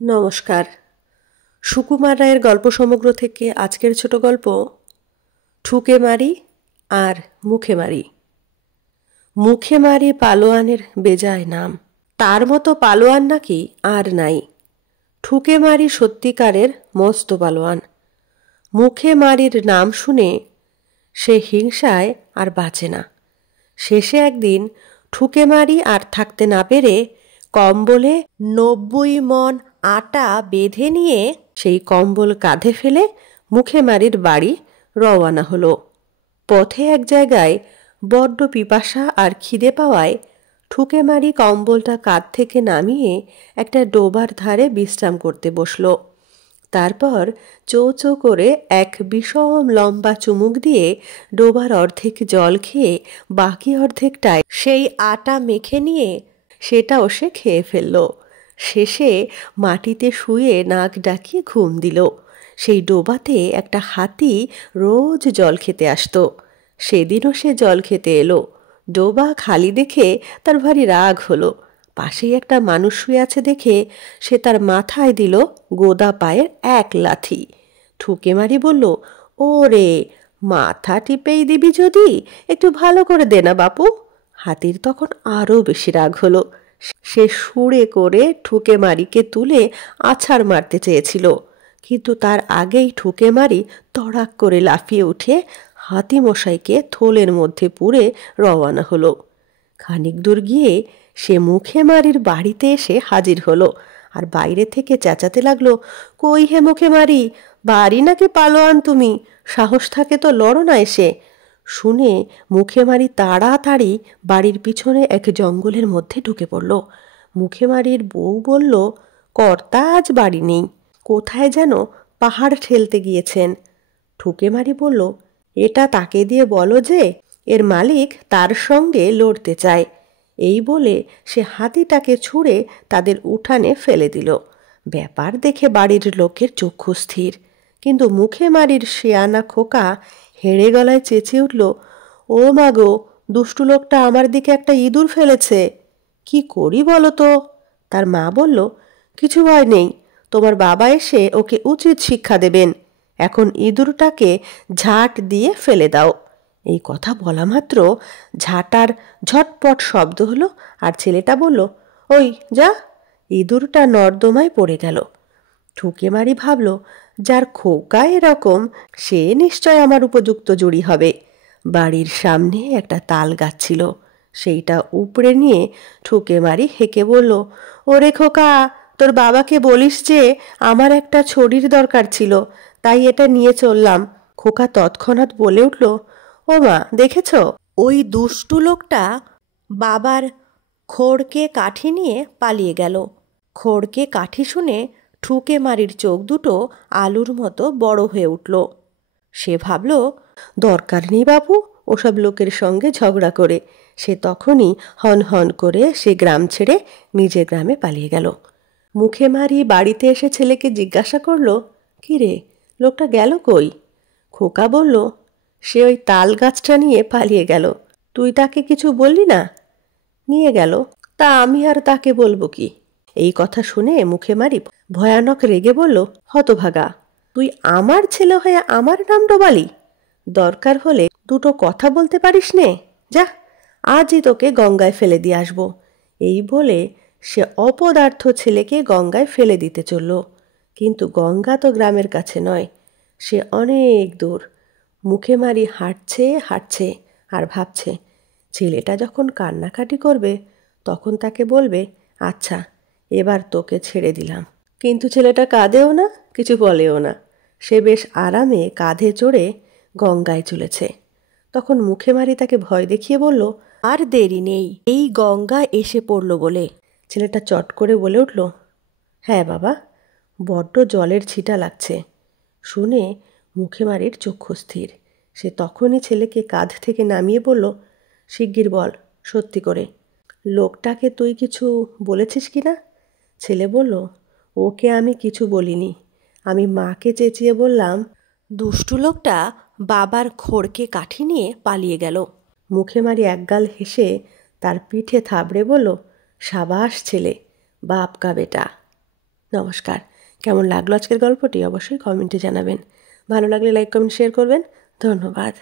নমস্কার। সুকুমার রায়ের গল্প সমগ্র থেকে আজকের ছোট গল্প ঠুকে মারি আর মুখে মারি। মুখে মারি পালোয়ানের বেজায় নাম, তার মতো পালোয়ান নাকি আর নাই। ঠুকে মারি সত্যিকারের মস্ত পালোয়ান। মুখে মারির নাম শুনে সে হিংসায় আর বাঁচে না। শেষে একদিন ঠুকে মারি আর থাকতে না পেরে কম্বলে 90 মণ আটা বেঁধে নিয়ে সেই কম্বল কাঁধে ফেলে মুখে মারির বাড়ি রওয়ানা হলো। পথে এক জায়গায় বড্ড পিপাসা আর খিদে পাওয়ায় ঠুকে মারি কম্বলটা কাঁধ থেকে নামিয়ে একটা ডোবার ধারে বিশ্রাম করতে বসল। তারপর চো চো করে এক বিষম লম্বা চুমুক দিয়ে ডোবার অর্ধেক জল খেয়ে বাকি অর্ধেকটায় সেই আটা মেখে নিয়ে সেটাও সে খেয়ে ফেলল। শেষে মাটিতে শুয়ে নাক ডাকিয়ে ঘুম দিল। সেই ডোবাতে একটা হাতি রোজ জল খেতে আসতো। সেদিনও সে জল খেতে এলো। ডোবা খালি দেখে তার ভারী রাগ হলো। পাশেই একটা মানুষ শুয়ে আছে দেখে সে তার মাথায় দিল গোদা পায়ের এক লাথি। ঠুকে মারি বলল, ও রে, মাথা টিপেই দিবি যদি একটু ভালো করে দে না বাপু। হাতির তখন আরও বেশি রাগ হলো। সে সুরে করে ঠুকে মারিকে তুলে আছাড় মারতে চেয়েছিল, কিন্তু তার আগেই ঠুকে মারি তড়াক করে লাফিয়ে উঠে হাতিমশাইকে থলের মধ্যে পুরে রওয়ানা হলো। খানিক দূর গিয়ে সে মুখে মারির বাড়িতে এসে হাজির হলো আর বাইরে থেকে চেঁচাতে লাগলো, কই হে মুখে মারি, বাড়ি নাকি পালোয়ান তুমি? সাহস থাকে তো লড়ো না এসে। শুনে মুখে মারি তাড়াতাড়ি বাড়ির পিছনে এক জঙ্গলের মধ্যে ঢুকে পড়ল। মুখে মারির বউ বলল, কর্তা আজ বাড়ি নেই, কোথায় যেন পাহাড় ঠেলতে গিয়েছেন। ঠুকে মারি বলল, এটা তাকে দিয়ে বলো যে এর মালিক তার সঙ্গে লড়তে চায়। এই বলে সে হাতিটাকে ছুঁড়ে তাদের উঠানে ফেলে দিল। ব্যাপার দেখে বাড়ির লোকের চক্ষু স্থির, কিন্তু মুখে মারির শেয়ানা খোকা হেড়ে গলায় চেঁচিয়ে উঠল, ও মা গো, দুষ্টু লোকটা আমার দিকে একটা ইঁদুর ফেলেছে। কি করি বলো তো? তার মা বলল, কিছু ভয় নেই, তোমার বাবা এসে ওকে উচিত শিক্ষা দেবেন। এখন ইঁদুরটাকে ঝাঁট দিয়ে ফেলে দাও। এই কথা বলা মাত্র ঝাঁটার ঝটপট শব্দ হলো আর ছেলেটা বলল, ওই যা। ইঁদুরটা নর্দমায় পড়ে গেল। ঠুকে মারি ভাবল, যার খোকা এরকম সে নিশ্চয় আমার উপযুক্ত জুড়ি হবে। বাড়ির সামনে একটা তাল গাছ ছিল, সেইটা উপড়ে নিয়ে ঠুকে মারি হেঁকে বলল, ওরে খোকা, তোর বাবাকে বলিস যে আমার একটা ছড়ির দরকার ছিল, তাই এটা নিয়ে চললাম। খোকা তৎক্ষণাৎ বলে উঠল, ও মা, দেখেছ, ওই দুষ্টু লোকটা বাবার খড়কে কাঠি নিয়ে পালিয়ে গেল। খড়কে কাঠি শুনে ঠুকে মারির চোখ দুটো আলুর মতো বড় হয়ে উঠল। সে ভাবল, দরকার নেই বাবু ওসব লোকের সঙ্গে ঝগড়া করে। সে তখনই হন হন করে সে গ্রাম ছেড়ে নিজের গ্রামে পালিয়ে গেল। মুখে মারি বাড়িতে এসে ছেলেকে জিজ্ঞাসা করল, কি রে, লোকটা গেল কই? খোকা বলল, সে ওই তাল গাছটা নিয়ে পালিয়ে গেল। তুই তাকে কিছু বললি না? নিয়ে গেল, তা আমি আর তাকে বলবো কি? এই কথা শুনে মুখে মারি ভয়ানক রেগে বলল, হতভাগা, তুই আমার ছেলে হয়ে আমার নাম ডোবালি? দরকার হলে দুটো কথা বলতে পারিস নে, যা, আজই তোকে গঙ্গায় ফেলে দিয়ে আসবো। এই বলে সে অপদার্থ ছেলেকে গঙ্গায় ফেলে দিতে চলল। কিন্তু গঙ্গা তো গ্রামের কাছে নয়, সে অনেক দূর। মুখে মারি হাঁটছে হাঁটছে আর ভাবছে, ছেলেটা যখন কান্নাকাটি করবে তখন তাকে বলবে, আচ্ছা এবার তোকে ছেড়ে দিলাম। কিন্তু ছেলেটা কাঁদেও না, কিছু বলেও না। সে বেশ আরামে কাঁধে চড়ে গঙ্গায় চলেছে। তখন মুখে মারি তাকে ভয় দেখিয়ে বলল, আর দেরি নেই, এই গঙ্গা এসে পড়ল বলে। ছেলেটা চট করে বলে উঠল, হ্যাঁ বাবা, বড্ড জলের ছিটা লাগছে। শুনে মুখে মারির চক্ষু স্থির। সে তখনই ছেলেকে কাঁধ থেকে নামিয়ে বলল, শিগগির বল, সত্যি করে, লোকটাকে তুই কিছু বলেছিস কি না? ছেলে বলল, ওকে আমি কিছু বলিনি। আমি মাকে চেঁচিয়ে বললাম, দুষ্টু লোকটা বাবার খড়কে কাঠি নিয়ে পালিয়ে গেল। মুখে মারি একগাল হেসে তার পিঠে থাবড়ে বলল, সাবাস ছেলে, বাপ কা বেটা। নমস্কার। কেমন লাগলো আজকের গল্পটি অবশ্যই কমেন্টে জানাবেন। ভালো লাগলে লাইক কমেন্ট শেয়ার করবেন। ধন্যবাদ।